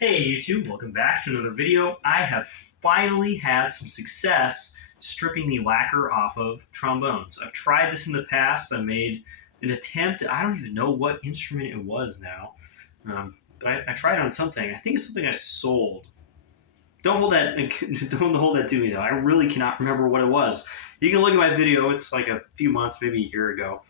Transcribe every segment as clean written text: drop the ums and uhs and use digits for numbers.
Hey YouTube, welcome back to another video. I have finally had some success stripping the lacquer off of trombones. I've tried this in the past. I made an attempt. I don't even know what instrument it was now, but I tried on something. I think it's something I sold. Don't hold that. Don't hold that to me though. I really cannot remember what it was. You can look at my video. It's like a few months, maybe a year ago.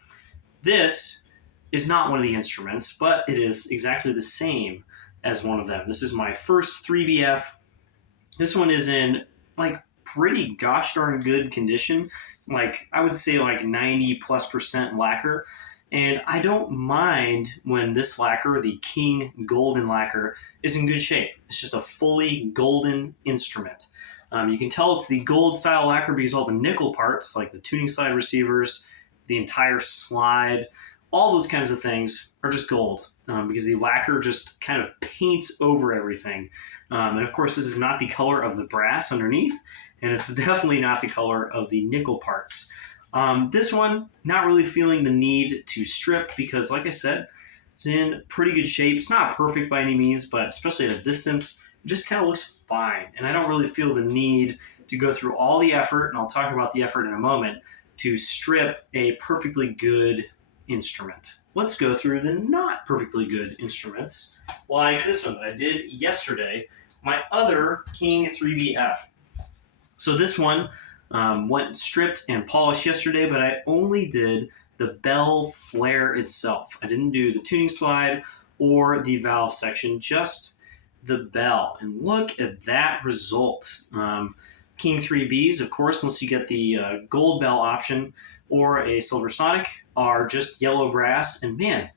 This is not one of the instruments, but it is exactly the same as one of them. This is my first 3BF. This one is in like pretty gosh darn good condition. Like I would say like 90+% lacquer. And I don't mind when this lacquer, the King Golden lacquer, is in good shape. It's just a fully golden instrument. You can tell it's the gold style lacquer because all the nickel parts, like the tuning slide receivers, the entire slide, all those kinds of things are just gold. Because the lacquer just kind of paints over everything. And of course, this is not the color of the brass underneath, and it's definitely not the color of the nickel parts. This one, not really feeling the need to strip because, like I said, it's in pretty good shape. It's not perfect by any means, but especially at a distance, it just kind of looks fine. And I don't really feel the need to go through all the effort, and I'll talk about the effort in a moment, to strip a perfectly good instrument. Let's go through the not perfectly good instruments, like this one that I did yesterday, my other King 3BF. So this one went stripped and polished yesterday, but I only did the bell flare itself. I didn't do the tuning slide or the valve section, just the bell. And look at that result. King 3Bs, of course, unless you get the gold bell option or a silver sonic, are just yellow brass, and man,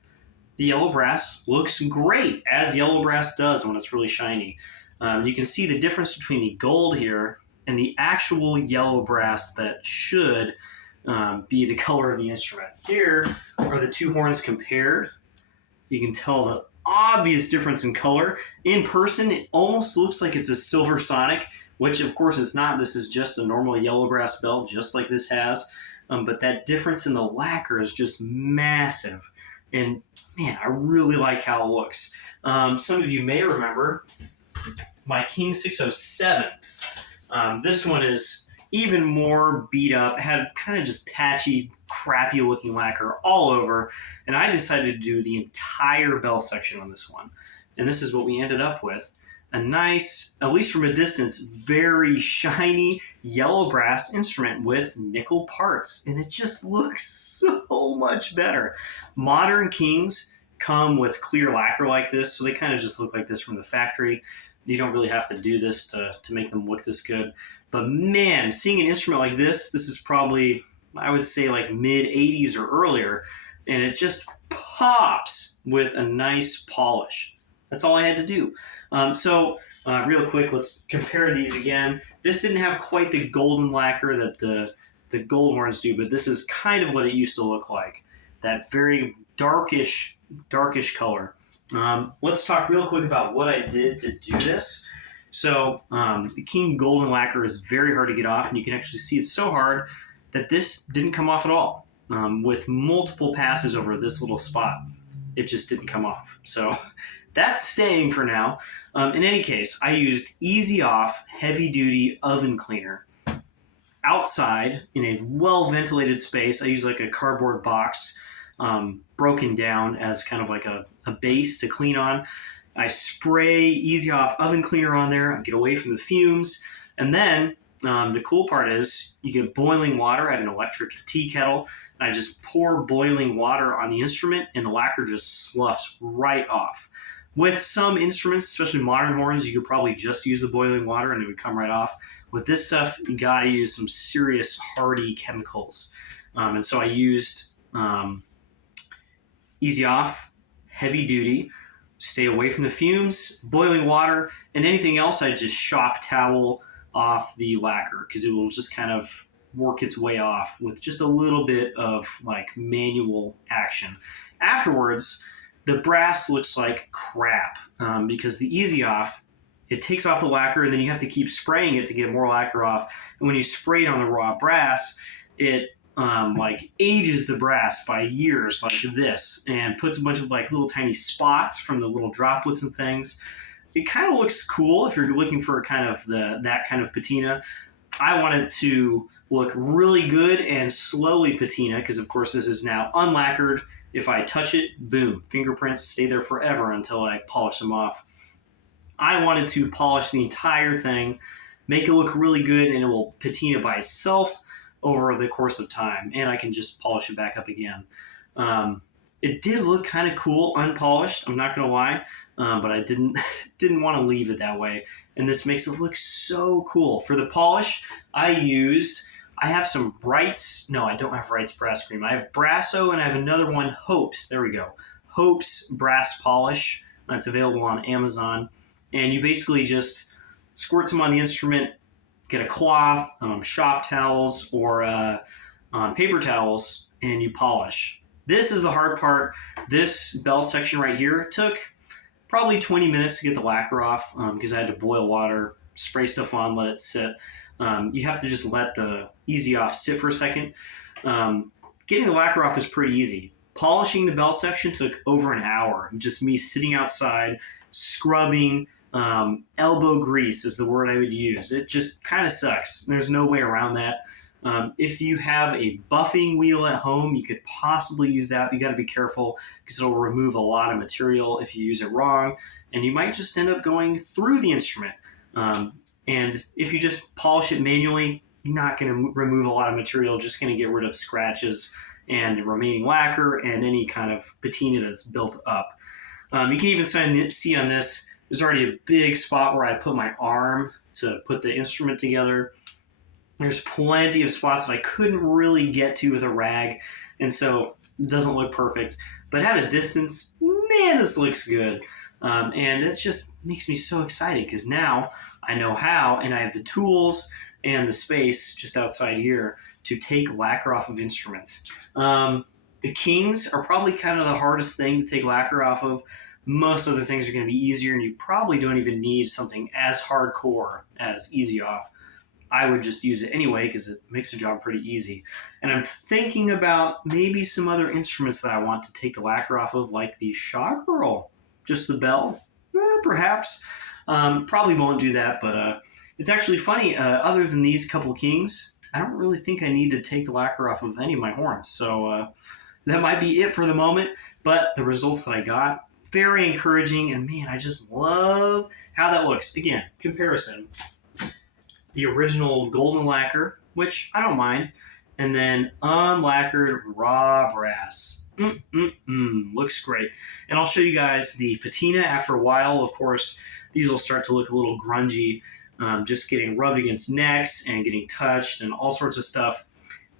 the yellow brass looks great, as yellow brass does when it's really shiny. You can see the difference between the gold here and the actual yellow brass that should be the color of the instrument. Here are the two horns compared. You can tell the obvious difference in color. In person, it almost looks like it's a silver sonic, which of course it's not. This is just a normal yellow brass bell, just like this has. But that difference in the lacquer is just massive. And man, I really like how it looks. Some of you may remember my King 607. This one is even more beat up. It had kind of just patchy, crappy looking lacquer all over. And I decided to do the entire bell section on this one. And this is what we ended up with. A nice, at least from a distance, very shiny yellow brass instrument with nickel parts. And it just looks so much better. Modern Kings come with clear lacquer like this, so they kind of just look like this from the factory. You don't really have to do this to make them look this good. But man, seeing an instrument like this is probably, I would say, like mid-80s or earlier, and it just pops with a nice polish. That's all I had to do. Real quick, let's compare these again. This didn't have quite the golden lacquer that the gold horns do, but this is kind of what it used to look like. That very darkish color. Let's talk real quick about what I did to do this. So the King Golden lacquer is very hard to get off, and you can actually see it's so hard that this didn't come off at all. With multiple passes over this little spot, it just didn't come off. So that's staying for now. In any case, I used Easy Off heavy-duty oven cleaner. Outside, in a well-ventilated space, I use like a cardboard box broken down as kind of like a base to clean on. I spray Easy Off oven cleaner on there, get away from the fumes, and then the cool part is you get boiling water. I have an electric tea kettle, and I just pour boiling water on the instrument, and the lacquer just sloughs right off. With some instruments, especially modern horns, you could probably just use the boiling water and it would come right off. With this stuff, you gotta use some serious hardy chemicals. And so I used Easy Off, heavy duty, stay away from the fumes, boiling water, and anything else I just shop towel off the lacquer because it will just kind of work its way off with just a little bit of like manual action. Afterwards, the brass looks like crap because the Easy Off, it takes off the lacquer and then you have to keep spraying it to get more lacquer off. And when you spray it on the raw brass, it like ages the brass by years like this and puts a bunch of like little tiny spots from the little droplets and things. it kind of looks cool if you're looking for kind of that kind of patina. I want it to look really good and slowly patina because, of course, this is now unlacquered. If I touch it, boom, fingerprints stay there forever until I polish them off. I wanted to polish the entire thing, make it look really good, and it will patina by itself over the course of time, and I can just polish it back up again. It did look kind of cool unpolished, I'm not going to lie, but I didn't want to leave it that way, and this makes it look so cool. For the polish, I have some Brights. No, I don't have Brights Brass Cream. I have Brasso, and I have another one, Hopes. There we go. Hopes Brass Polish. It's available on Amazon, and you basically just squirt some on the instrument, get a cloth, shop towels, or paper towels, and you polish. This is the hard part. This bell section right here took probably 20 minutes to get the lacquer off because I had to boil water, spray stuff on, let it sit. You have to just let the easy off sit for a second. Getting the lacquer off is pretty easy. Polishing the bell section took over an hour. Just me sitting outside, scrubbing. Elbow grease is the word I would use. It just kind of sucks. There's no way around that. If you have a buffing wheel at home, you could possibly use that, but you got to be careful because it'll remove a lot of material if you use it wrong, and you might just end up going through the instrument. And if you just polish it manually, you're not going to remove a lot of material, just going to get rid of scratches and the remaining lacquer and any kind of patina that's built up. You can even see on this, there's already a big spot where I put my arm to put the instrument together. There's plenty of spots that I couldn't really get to with a rag, and so it doesn't look perfect. But at a distance, man, this looks good. And it just makes me so excited because now I know how, and I have the tools and the space just outside here to take lacquer off of instruments. The Kings are probably kind of the hardest thing to take lacquer off of. Most other things are going to be easier, and you probably don't even need something as hardcore as Easy Off. I would just use it anyway because it makes the job pretty easy. And I'm thinking about maybe some other instruments that I want to take the lacquer off of, like the Shawgirl. Just the bell? Perhaps. Probably won't do that, but it's actually funny. Other than these couple Kings, I don't really think I need to take the lacquer off of any of my horns. So that might be it for the moment, but the results that I got, very encouraging, and man, I just love how that looks. Again, comparison. The original golden lacquer, which I don't mind, and then unlacquered raw brass. Looks great. And I'll show you guys the patina after a while. Of course, these will start to look a little grungy, just getting rubbed against necks and getting touched and all sorts of stuff.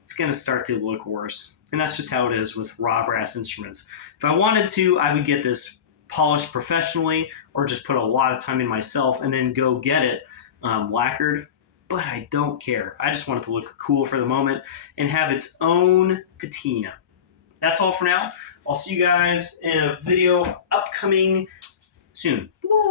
It's going to start to look worse. And that's just how it is with raw brass instruments. If I wanted to, I would get this polished professionally or just put a lot of time in myself and then go get it lacquered. But I don't care. I just want it to look cool for the moment and have its own patina. That's all for now. I'll see you guys in a video upcoming soon. Bye.